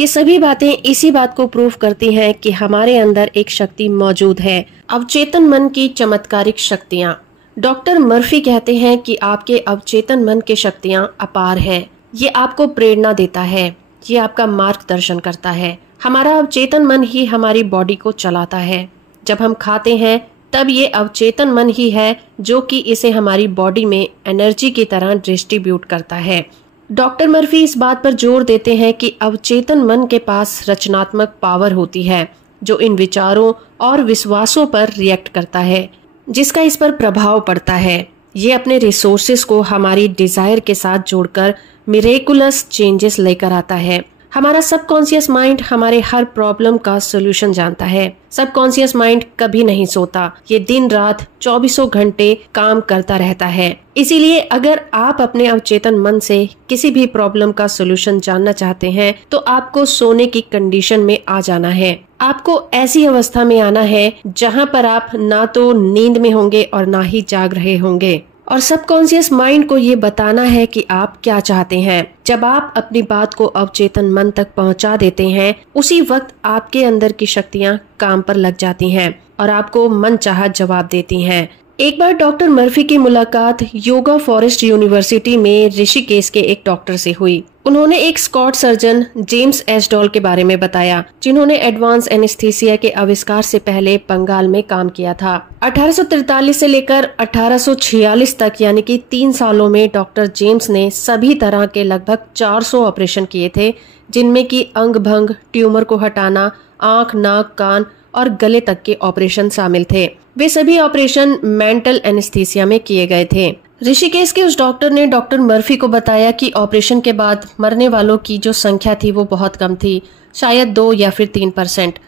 ये सभी बातें इसी बात को प्रूव करती हैं कि हमारे अंदर एक शक्ति मौजूद है, अवचेतन मन की चमत्कारिक शक्तियाँ। डॉक्टर मर्फी कहते हैं कि आपके अवचेतन मन की शक्तियाँ अपार हैं। ये आपको प्रेरणा देता है, ये आपका मार्गदर्शन करता है। हमारा अवचेतन मन ही हमारी बॉडी को चलाता है। जब हम खाते हैं तब ये अवचेतन मन ही है जो कि इसे हमारी बॉडी में एनर्जी की तरह डिस्ट्रीब्यूट करता है। डॉक्टर मर्फी इस बात पर जोर देते हैं कि अवचेतन मन के पास रचनात्मक पावर होती है जो इन विचारों और विश्वासों पर रिएक्ट करता है, जिसका इस पर प्रभाव पड़ता है। ये अपने रिसोर्सेस को हमारी डिजायर के साथ जोड़कर मिरेकुलस चेंजेस लेकर आता है। हमारा सबकॉन्शियस माइंड हमारे हर प्रॉब्लम का सॉल्यूशन जानता है। सबकॉन्शियस माइंड कभी नहीं सोता, ये दिन रात 24 घंटे काम करता रहता है। इसीलिए अगर आप अपने अवचेतन मन से किसी भी प्रॉब्लम का सॉल्यूशन जानना चाहते हैं तो आपको सोने की कंडीशन में आ जाना है। आपको ऐसी अवस्था में आना है जहां पर आप ना तो नींद में होंगे और ना ही जाग रहे होंगे, और सबकॉन्शियस माइंड को ये बताना है कि आप क्या चाहते हैं। जब आप अपनी बात को अवचेतन मन तक पहुंचा देते हैं, उसी वक्त आपके अंदर की शक्तियां काम पर लग जाती हैं और आपको मनचाहा जवाब देती हैं। एक बार डॉक्टर मर्फी की मुलाकात योगा फॉरेस्ट यूनिवर्सिटी में ऋषिकेश के एक डॉक्टर से हुई। उन्होंने एक स्कॉट सर्जन जेम्स एस्डॉल के बारे में बताया, जिन्होंने एडवांस एनेस्थीसिया के आविष्कार से पहले बंगाल में काम किया था। 1843 से लेकर 1846 तक यानी कि 3 सालों में डॉक्टर जेम्स ने सभी तरह के लगभग 400 ऑपरेशन किए थे, जिनमें कि अंग भंग, ट्यूमर को हटाना, आंख, नाक, कान और गले तक के ऑपरेशन शामिल थे। वे सभी ऑपरेशन मेंटल एनेस्थीसिया में किए गए थे। ऋषिकेश के उस डॉक्टर ने डॉक्टर मर्फी को बताया कि ऑपरेशन के बाद मरने वालों की जो संख्या थी वो बहुत कम थी, शायद 2 या फिर 3%।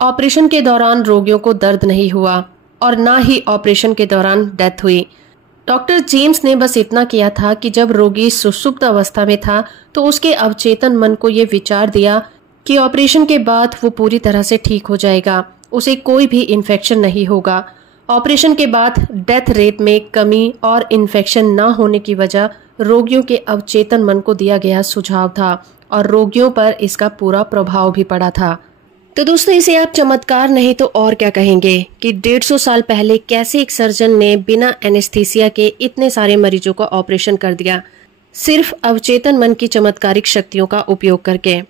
ऑपरेशन के दौरान रोगियों को दर्द नहीं हुआ और ना ही ऑपरेशन के दौरान डेथ हुई। डॉक्टर जेम्स ने बस इतना किया था कि जब रोगी सुषुप्त अवस्था में था तो उसके अवचेतन मन को ये विचार दिया कि ऑपरेशन के बाद वो पूरी तरह से ठीक हो जाएगा, उसे कोई भी इन्फेक्शन नहीं होगा। ऑपरेशन के बाद डेथ रेट में कमी और इन्फेक्शन न होने की वजह रोगियों के अवचेतन मन को दिया गया सुझाव था और रोगियों पर इसका पूरा प्रभाव भी पड़ा था। तो दोस्तों, इसे आप चमत्कार नहीं तो और क्या कहेंगे कि 150 साल पहले कैसे एक सर्जन ने बिना एनेस्थीसिया के इतने सारे मरीजों का ऑपरेशन कर दिया, सिर्फ अवचेतन मन की चमत्कारिक शक्तियों का उपयोग करके।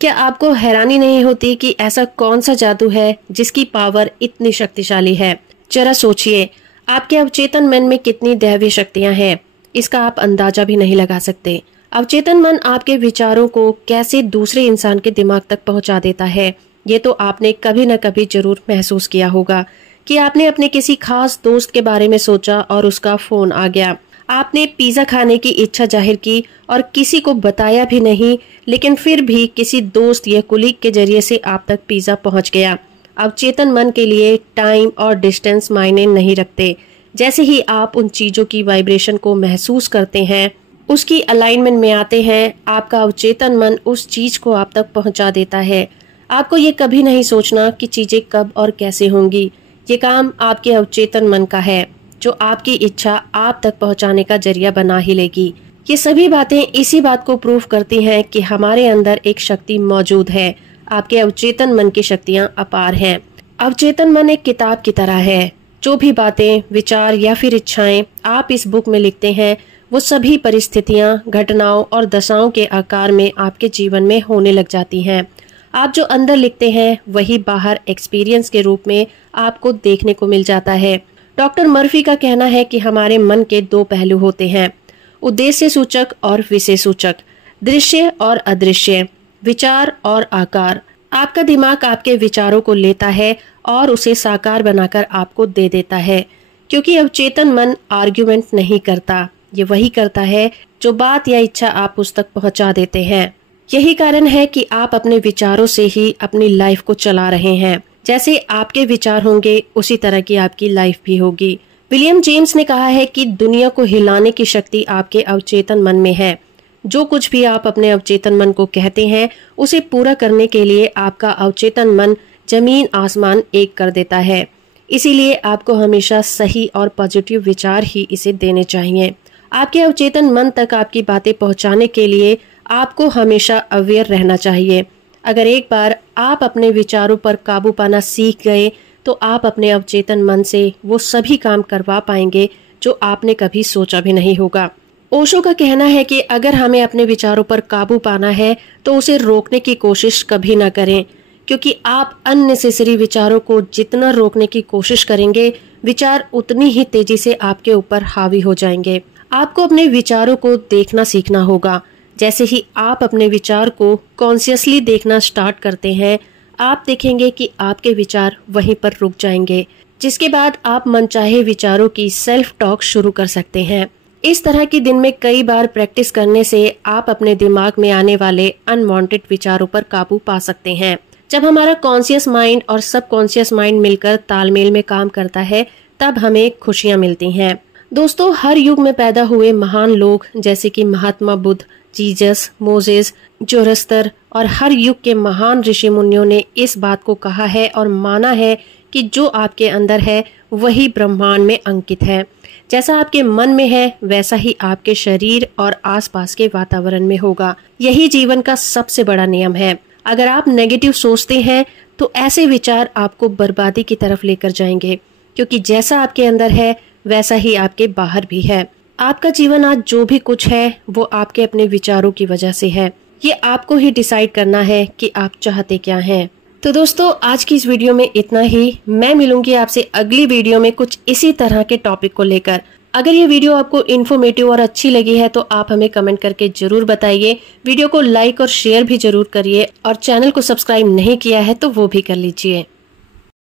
क्या आपको हैरानी नहीं होती कि ऐसा कौन सा जादू है जिसकी पावर इतनी शक्तिशाली है? जरा सोचिए, आपके अवचेतन मन में कितनी दैवीय शक्तियां हैं, इसका आप अंदाजा भी नहीं लगा सकते। अवचेतन मन आपके विचारों को कैसे दूसरे इंसान के दिमाग तक पहुंचा देता है, ये तो आपने कभी न कभी जरूर महसूस किया होगा कि आपने अपने किसी खास दोस्त के बारे में सोचा और उसका फोन आ गया। आपने पिज्जा खाने की इच्छा जाहिर की और किसी को बताया भी नहीं, लेकिन फिर भी किसी दोस्त या कुलीग के जरिए से आप तक पिज्जा पहुंच गया। अवचेतन मन के लिए टाइम और डिस्टेंस मायने नहीं रखते। जैसे ही आप उन चीजों की वाइब्रेशन को महसूस करते हैं, उसकी अलाइनमेंट में आते हैं, आपका अवचेतन मन उस चीज को आप तक पहुंचा देता है। आपको ये कभी नहीं सोचना कि चीजें कब और कैसे होंगी। ये काम आपके अवचेतन मन का है जो आपकी इच्छा आप तक पहुंचाने का जरिया बना ही लेगी। ये सभी बातें इसी बात को प्रूव करती हैं कि हमारे अंदर एक शक्ति मौजूद है। आपके अवचेतन मन की शक्तियां अपार हैं। अवचेतन मन एक किताब की तरह है। जो भी बातें, विचार या फिर इच्छाएं आप इस बुक में लिखते हैं, वो सभी परिस्थितियां, घटनाओं और दशाओं के आकार में आपके जीवन में होने लग जाती हैं। आप जो अंदर लिखते हैं वही बाहर एक्सपीरियंस के रूप में आपको देखने को मिल जाता है। डॉक्टर मर्फी का कहना है कि हमारे मन के 2 पहलू होते हैं, उद्देश्य सूचक और विषय सूचक, दृश्य और अदृश्य, विचार और आकार। आपका दिमाग आपके विचारों को लेता है और उसे साकार बनाकर आपको दे देता है, क्योंकि अवचेतन मन आर्ग्यूमेंट नहीं करता। ये वही करता है जो बात या इच्छा आप उस तक पहुंचा देते हैं। यही कारण है कि आप अपने विचारों से ही अपनी लाइफ को चला रहे हैं। जैसे आपके विचार होंगे उसी तरह की आपकी लाइफ भी होगी। विलियम जेम्स ने कहा है कि दुनिया को हिलाने की शक्ति आपके अवचेतन मन में है। जो कुछ भी आप अपने अवचेतन मन को कहते हैं, उसे पूरा करने के लिए आपका अवचेतन मन जमीन आसमान एक कर देता है। इसीलिए आपको हमेशा सही और पॉजिटिव विचार ही इसे देने चाहिए। आपके अवचेतन मन तक आपकी बातें पहुंचाने के लिए आपको हमेशा अवेयर रहना चाहिए। अगर एक बार आप अपने विचारों पर काबू पाना सीख गए तो आप अपने अवचेतन मन से वो सभी काम करवा पाएंगे जो आपने कभी सोचा भी नहीं होगा। ओशो का कहना है कि अगर हमें अपने विचारों पर काबू पाना है तो उसे रोकने की कोशिश कभी ना करें, क्योंकि आप अननेसेसरी विचारों को जितना रोकने की कोशिश करेंगे, विचार उतनी ही तेजी से आपके ऊपर हावी हो जाएंगे। आपको अपने विचारों को देखना सीखना होगा। जैसे ही आप अपने विचार को कॉन्शियसली देखना स्टार्ट करते हैं, आप देखेंगे कि आपके विचार वहीं पर रुक जाएंगे, जिसके बाद आप मनचाहे विचारों की सेल्फ टॉक शुरू कर सकते हैं। इस तरह की दिन में कई बार प्रैक्टिस करने से आप अपने दिमाग में आने वाले अनवांटेड विचारों पर काबू पा सकते हैं। जब हमारा कॉन्शियस माइंड और सबकॉन्शियस माइंड मिलकर तालमेल में काम करता है, तब हमें खुशियां मिलती हैं। दोस्तों, हर युग में पैदा हुए महान लोग जैसे कि महात्मा बुद्ध, जीसस, मोजेस, जोरस्तर और हर युग के महान ऋषि मुनियों ने इस बात को कहा है और माना है कि जो आपके अंदर है वही ब्रह्मांड में अंकित है। जैसा आपके मन में है वैसा ही आपके शरीर और आसपास के वातावरण में होगा। यही जीवन का सबसे बड़ा नियम है। अगर आप नेगेटिव सोचते हैं तो ऐसे विचार आपको बर्बादी की तरफ लेकर जाएंगे, क्योंकि जैसा आपके अंदर है वैसा ही आपके बाहर भी है। आपका जीवन आज जो भी कुछ है वो आपके अपने विचारों की वजह से है। ये आपको ही डिसाइड करना है कि आप चाहते क्या हैं। तो दोस्तों, आज की इस वीडियो में इतना ही। मैं मिलूंगी आपसे अगली वीडियो में कुछ इसी तरह के टॉपिक को लेकर। अगर ये वीडियो आपको इन्फॉर्मेटिव और अच्छी लगी है तो आप हमें कमेंट करके जरूर बताइए। वीडियो को लाइक और शेयर भी जरूर करिए और चैनल को सब्सक्राइब नहीं किया है तो वो भी कर लीजिए।